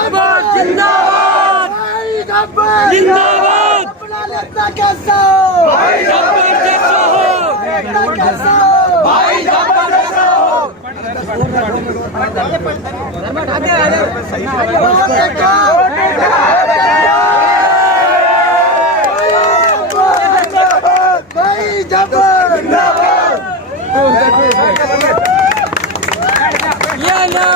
जिंदाबाद जिंदाबाद अपना नेता कैसा हो भाई जबरदस्त हो नेता कैसा हो भाई जबरदस्त हो भाई जबरदस्त ये लो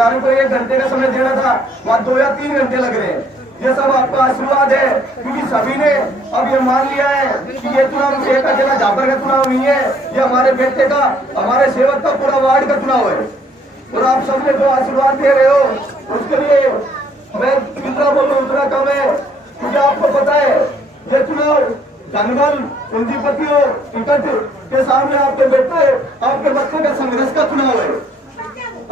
हमारे को 1 घंटे का समय देना था, वहाँ 2 या 3 घंटे लग रहे हैं। ये सब आपका आशीर्वाद है, क्योंकि सभी ने अब ये मान लिया है कि ये चुनाव एक अकेला झापर का चुनाव नहीं है, ये हमारे बेटे का, हमारे सेवक का, पूरा वार्ड का चुनाव है। और आप सबने जो आशीर्वाद दे रहे हो उसके लिए मैं जितना बोलूं उतना कम है, क्योंकि आपको पता है ये चुनाव जंगल पूंजीपतियों टिकट के सामने आपके बेटे, आपके बच्चे का संघर्ष का चुनाव है।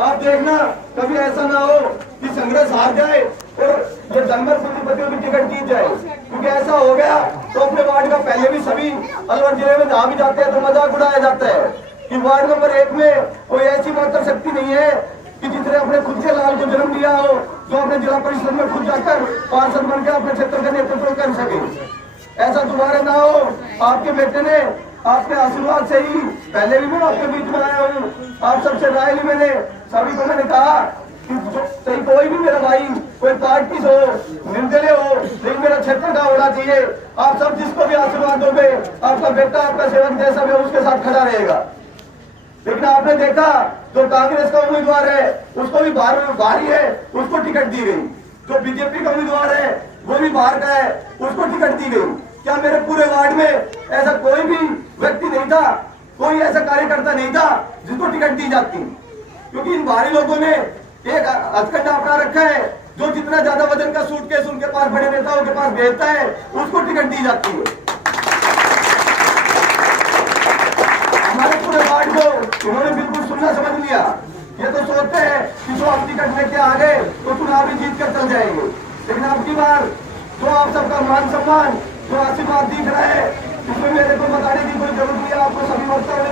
आप देखना कभी ऐसा ना हो कि संघर्ष हार जाए और ये जंगल पूंजीपतियों की टिकट जीत जाए, क्योंकि ऐसा हो गया तो अपने वार्ड का पहले भी सभी अलवर जिले में जहाँ भी जाते हैं तो मजाक उड़ाया जाता है कि वार्ड नंबर 1 में कोई ऐसी मात्र शक्ति नहीं है कि जिसने अपने खुद के लाल को जन्म दिया हो, जो अपने जिला परिषद में खुद जाकर पार्षद बनकर अपने क्षेत्र का नेतृत्व कर सके। ऐसा दोबारा ना हो। आपके बेटे ने आपके आशीर्वाद से ही, पहले भी मैं आपके बीच में आया हूँ, आप सबसे राय ली मैंने, सभी को मैंने कहा कि सही कोई भी मेरा भाई, कोई पार्टी हो, निर्दलीय हो, लेकिन मेरा क्षेत्र का होना चाहिए। आप सब जिसको भी आशीर्वाद दोगे, आपका बेटा, आपका सेवक जैसा भी उसके साथ खड़ा रहेगा। लेकिन आपने देखा जो कांग्रेस का उम्मीदवार है उसको भी बाहरी है, उसको टिकट दी गई। जो बीजेपी का उम्मीदवार है वो भी बाहर का है, उसको टिकट दी गई। क्या मेरे पूरे वार्ड में ऐसा कोई भी व्यक्ति नहीं था, कोई ऐसा कार्यकर्ता नहीं था जिसको टिकट दी जाती? क्योंकि इन बाहरी लोगों ने एक हथकंडा अपना रखा है, जो जितना ज्यादा वजन का सूटकेस उनके पास, बड़े नेताओं के पास भेजता है, उसको टिकट दी जाती है। हमारे पूरे वार्ड को उन्होंने बिल्कुल सुनना समझ लिया। ये तो सोचते हैं कि जो हम टिकट लेके आ गए तो चुनाव ही जीत कर चल जाएंगे, लेकिन अब की बार जो आप सबका मान सम्मान, जो आशीर्वाद दिख रहा है, इसमें मेरे को बताने की कोई जरूरत नहीं है। आपको सभी वक्ताओं ने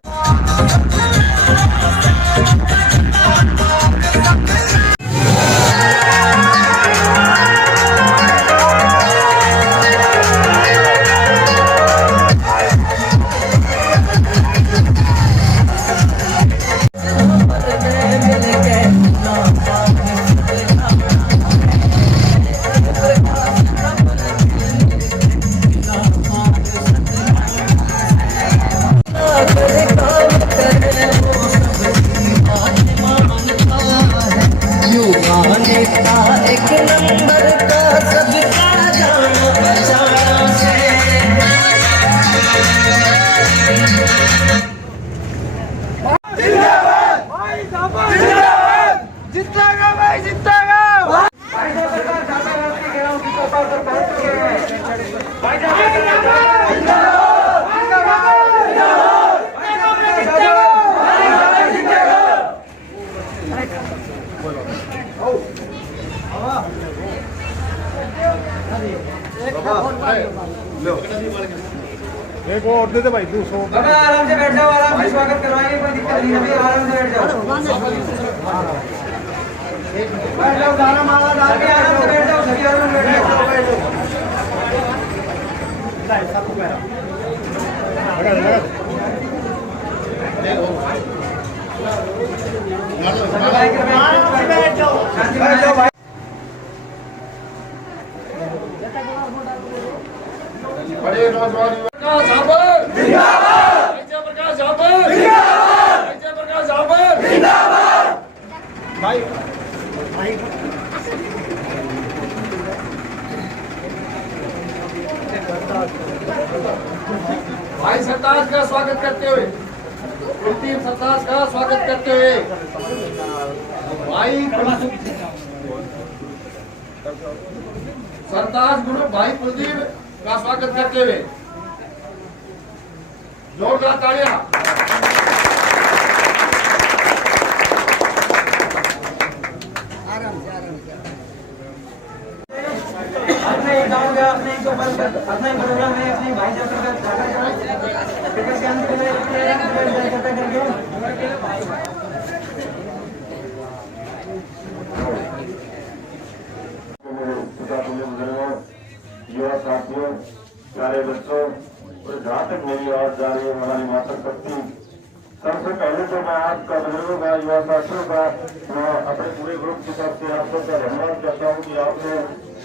एक नंबर का सबका जाना बचाना से जितेगा भाई, जितेगा एक और दे दे भाई 200। आराम से बैठ जाओ, आराम से स्वागत करवाएंगे, कोई दिक्कत नहीं है, आराम से बैठ जाओ, बैठ जाओ, दाना माला डाल के आराम से बैठ जाओ, सभी आराम से बैठ जाओ। बैठ जाओ भाई। बड़े नौजवान भाई सरताज का स्वागत करते हुए, कुलदीप सरताज का स्वागत करते हुए, भाई सरताज ग्रुप भाई कुलदीप का स्वागत करते हुए जोरदार तालियां। अपने गाँव का, अपने एक अपना प्रोग्राम है, अपने भाई युवा साथियों, प्यारे बच्चों, और जहाँ तक मेरी आवाज जा रही है हमारी माता शक्ति, सबसे पहले तो मैं आपका बुजुर्गों का, युवा साथियों का, अपने पूरे ग्रुप की तरफ से आप सबका धन्यवाद करता हूँ कि आपने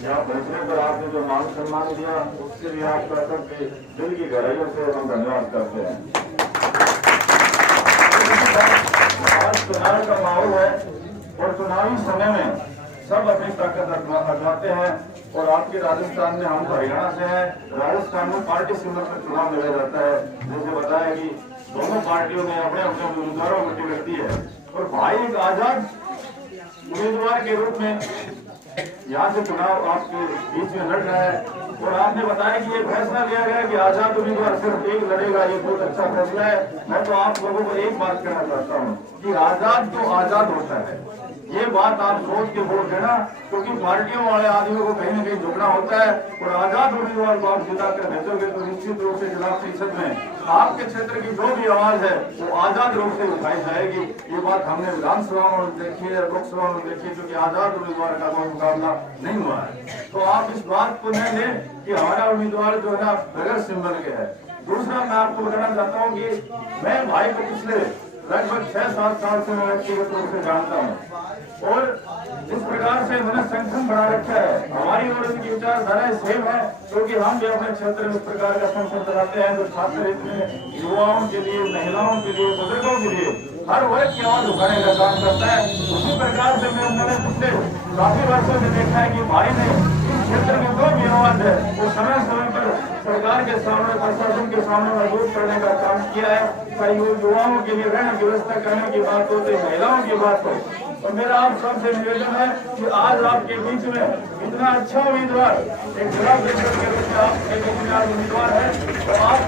यहाँ पहुँचने पर आपने जो मान सम्मान दिया, उसके लिए आपका सबके दिल की गहराइयों से हम धन्यवाद करते हैं। आज चुनाव का माहौल है और चुनावी ताकत आजमाते हैं। और आपके राजस्थान में, हम तो हरियाणा से हैं, राजस्थान में पार्टी सिंबल पर चुनाव लड़ा जाता है। जैसे बताया कि दोनों पार्टियों ने अपने अपने उम्मीदवारों को टिकट दी है और भाई एक आजाद उम्मीदवार के रूप में यहाँ से चुनाव आपके बीच में लड़ रहा है। और आपने बताया कि ये फैसला लिया गया कि आजाद उम्मीदवार सिर्फ एक लड़ेगा, ये बहुत अच्छा फैसला है। मैं तो आप लोगों को एक बात कहना चाहता हूँ कि आजाद तो आजाद होता है, ये बात आप सोच के वोट देना, क्योंकि पार्टियों वाले आदमियों को कहीं न कहीं झुकना होता है। और आजाद उम्मीदवार को आप जिता कर भेजोगे तो निश्चित रूप से जिला परिषद में आपके क्षेत्र की जो भी आवाज है वो आजाद रूप से उठाई जाएगी। ये बात हमने विधानसभा में देखी है, लोकसभा में देखी, क्योंकि आजाद उम्मीदवार का कोई मुकाबला नहीं हुआ है। तो आप इस बात को न लें कि हमारा उम्मीदवार जो है ना बगैर सिंबल के है। दूसरा मैं आपको बताना चाहता हूँ कि मैं भाई को पिछले लगभग 6-7 साल से मैं व्यक्तिगत रूप से जानता हूँ और इस प्रकार से इन्होंने संगठन बना रखा है। हमारी और इनकी विचारधाराएं सेम है, क्योंकि हम भी अपने क्षेत्र में इस प्रकार का संगठन चलाते हैं जो छात्र हित में, युवाओं के लिए, महिलाओं के लिए, बुजुर्गों के लिए हर वर्ग की आवाज उठाने का काम करता है। उसी प्रकार से मैंने पिछले काफी वर्षों में देखा है कि भाई ने इस क्षेत्र में जो भी आवाज है वो समय समय पर सरकार के सामने, प्रशासन के सामने मजबूत करने का काम किया है। चाहे युवाओं के लिए रहने की व्यवस्था करने की बात हो, चाहे महिलाओं की बात हो। और मेरा आप सबसे निवेदन है कि आज आपके बीच में इतना अच्छा उम्मीदवार, एक जिला परिषद के रूप में आपके बीच में आज उम्मीदवार है, तो आप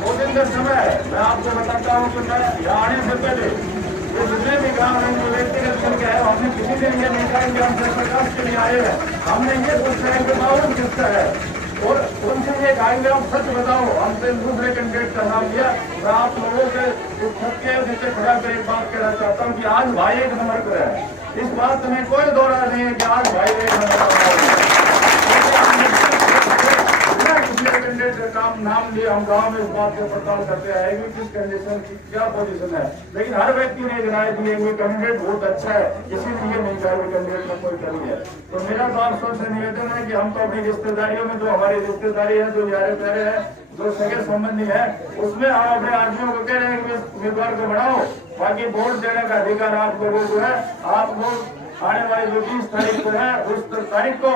2 दिन का समय है। मैं आपको बताता हूँ कि मैं यहाँ आने से पहले ये जितने भी काम है जो व्यक्तिगत करके आए, हमने किसी दिन ये नहीं कहा कि हम प्रकाश के लिए आए हैं। हमने ये पूछा है कि बावन किसका है और उनसे ये कहेंगे हम सच बताओ। हमसे दूसरे कैंडिडेट का नाम दिया। मैं आप लोगों से छत के नीचे खड़ा कर एक बात कहना चाहता हूँ कि आज भाई एक नंबर पर है। इस बात में कोई दो राय नहीं है कि आज भाई एक नंबर पर है। कैंडिडेट का नाम लिए हम गांव में इस बात को पड़ताल करते आए कि किस कंडीशन की क्या पोजीशन है, लेकिन हर व्यक्ति ने राय दी है कि कैंडिडेट बहुत अच्छा है, इसीलिए नहीं कहा कैंडिडेट में कोई कमी है। तो मेरा तो आप सबसे निवेदन है कि हम तो अपनी रिश्तेदारियों में, जो हमारी रिश्तेदारी है, जो यारे प्यारे है, जो सगे संबंधी है, उसमें हम अपने आदमियों को कह रहे हैं कि उम्मीदवार को बढ़ाओ। बाकी वोट देने का अधिकार आप लोगों को है। आप लोग आने वाली जो 20 तारीख को है, उस तारीख को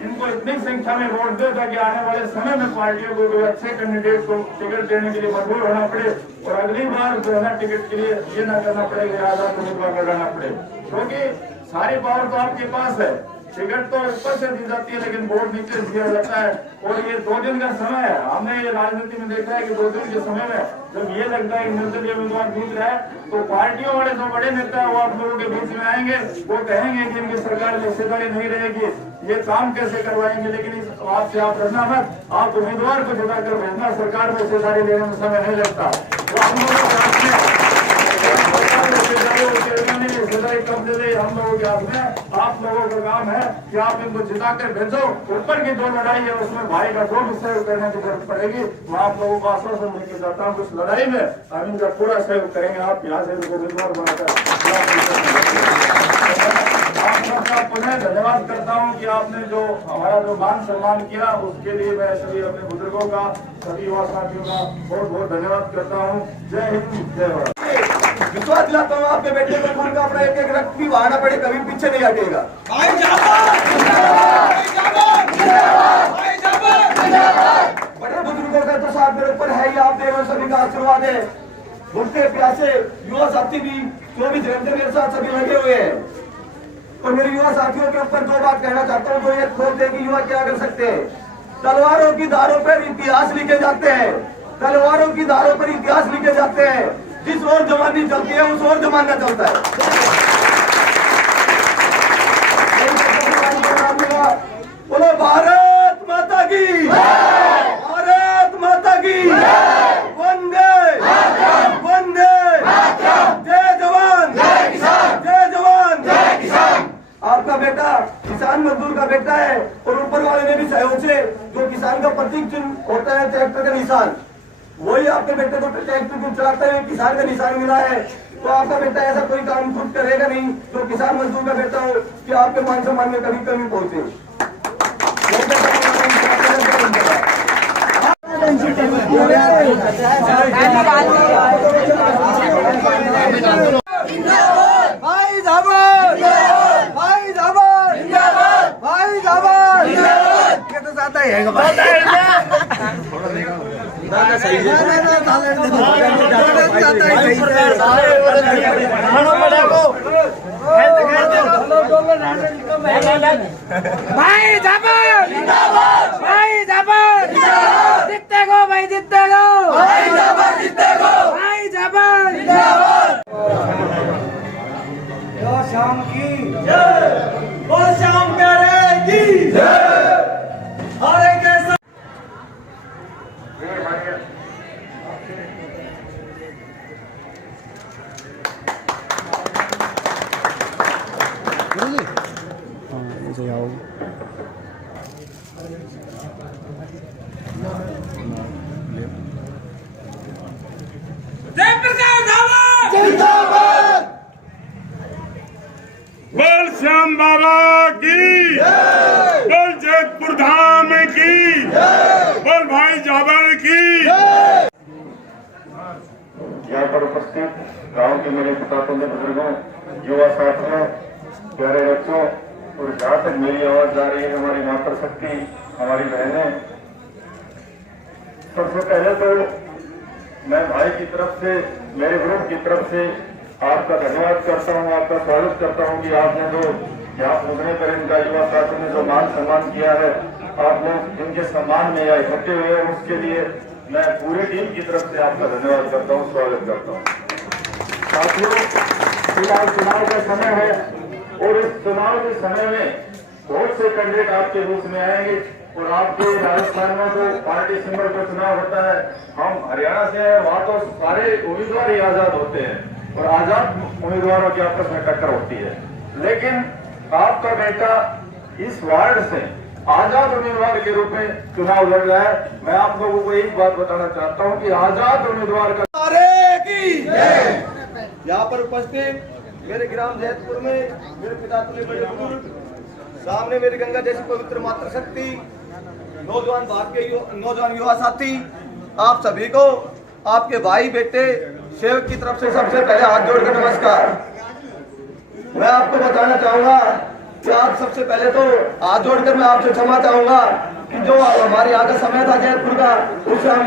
इनको इतनी संख्या में वोट दे ताकि आने वाले समय में पार्टियों को कोई अच्छे कैंडिडेट को टिकट देने के लिए मजबूर होना पड़े और अगली बार जो है ना टिकट के लिए ये ना करना पड़ेगा आजाद उम्मीदवार का रहना पड़े, क्योंकि सारी पावर तो आपके पास है। टिकट तो ऊपर से दी जाती है लेकिन वोट नीचे दिया जाता है। और ये 2 दिन का समय है। हमने ये राजनीति में देखा है कि 2 दिन के समय में जब ये लगता है कि निर्दलीय उम्मीदवार जीत रहा है तो पार्टियों वाले जो बड़े नेता है वो आप लोगों के बीच में आएंगे, वो कहेंगे कि इनकी सरकार में हिस्सेदारी नहीं रहेगी, ये काम कैसे करवाएंगे। लेकिन इस बात से आप डरना मत, आप उम्मीदवार को जिता कर भेजना, सरकार में हिस्सेदारी लेने में समय नहीं लगता। तो हम लोगों के हाथ में कब दे दे, हम लोगों के हाथ में। आप लोगों का काम है कि आप इनको जिता कर भेजो। ऊपर की जो लड़ाई है उसमें भाई का जो भी सहयोग करने की जरूरत पड़ेगी मैं आप लोगों को आश्वासन देकर जाता हूँ। उस लड़ाई में हम इनका पूरा सहयोग करेंगे। आप यहाँ से इनको उम्मीदवार बनाकर आप सबका पुनः धन्यवाद करता हूँ कि आपने जो हमारा जो मान सम्मान किया उसके लिए मैं सभी अपने बुजुर्गों का, सभी युवा साथियों का बहुत बहुत धन्यवाद करता हूँ। जय हिंद, जय भारत। विश्वास दिलाता हूँ आपके बेटे को खून का अपना एक एक रक्त भी बहाना पड़े कभी पीछे नहीं हटेगा। बड़े बुजुर्गों का तो साथ मेरे ऊपर है ही, आप देव सभी का आशीर्वाद है। भूखे प्यासे युवा साथी भी 24 घंटे मेरे साथ सभी लगे हुए हैं। और मेरे युवा साथियों के ऊपर 2 बात कहना चाहता हूँ, तो ये खोल दे कि युवा क्या कर सकते हैं। तलवारों की धारों पर इतिहास लिखे जाते हैं, तलवारों की धारों पर इतिहास लिखे जाते हैं। जिस ओर जमानी चलती है उस ओर जमाना चलता है। बोलो भारत माता की, भारत माता की, वंदे वंदे, जय जवान, जय किसान, जय जवान, जय किसान। आपका बेटा किसान मजदूर का बेटा है और ऊपर वाले ने भी सहयोग से जो किसान का प्रतीक चिन्ह होता है ट्रैक्टर का निशान, वही आपके बेटे को ट्रैक्टर को चलाते हुए किसान का निशान मिला है। तो आपका बेटा ऐसा कोई काम खुद करेगा नहीं जो किसान मजदूर का बेटा हो कि आपके मान सम्मान में कभी कमी पहुंचे। भाई जाबर, भाई जाबर, भाई जाबर जिंदाबाद, भाई जाबर जीतेगा, भाई जीतेगा, भाई जाबर जीतेगा, भाई जाबर जिंदाबाद। श्याम की जय, बोल श्याम प्यारे की जय। हरे कैसा जयप्रकाश धाम जिंदाबाद, बोल श्याम बाबा की बोल जयपुर धाम की बोल भाई जाबर की। यहाँ पर उपस्थित गांव के मेरे पितातुल्य बुजुर्गों, युवा साथियों, प्यारे बच्चों, और जहाँ तक मेरी आवाज जा रही है हमारी मातृशक्ति, हमारी बहनें, सबसे पहले तो मैं भाई की तरफ से, मेरे ग्रुप की तरफ से आपका धन्यवाद करता हूँ, आपका स्वागत करता हूँ कि आपने जो यहाँ पहुंचने पर इनका युवा साथी ने जो मान सम्मान किया है, आप लोग इनके सम्मान में या इकट्ठे हुए हैं, उसके लिए मैं पूरी टीम की तरफ से आपका धन्यवाद करता हूँ, स्वागत करता हूँ। साथियों, फिलहाल चुनाव का समय है और इस चुनाव के समय में बहुत से कैंडिडेट आपके रूप में आएंगे और आपके राजस्थान में तो पार्टी सिंबल का चुनाव होता है, हम हरियाणा से हैं, वहाँ तो सारे उम्मीदवार ही आजाद होते हैं और आजाद उम्मीदवारों की आपस में टक्कर होती है, लेकिन आपका बेटा इस वार्ड से आजाद उम्मीदवार के रूप में चुनाव लड़ रहा है। मैं आप लोगों को एक बात बताना चाहता हूं कि आजाद उम्मीदवार का यहाँ पर उपस्थित मेरे ग्राम जैतपुर में मेरे पितातुल्य बड़े बुजुर्ग, सामने मेरी गंगा जैसी पवित्र मातृशक्ति, नौजवान नौजवान युवा साथी, आप सभी को आपके भाई बेटे सेवक की तरफ से सबसे पहले हाथ जोड़कर नमस्कार। मैं आपको बताना चाहूंगा कि आज सबसे पहले तो हाथ जोड़कर मैं आपसे क्षमा चाहूंगा कि जो हमारे यहाँ का समय था जैतपुर का, उससे हम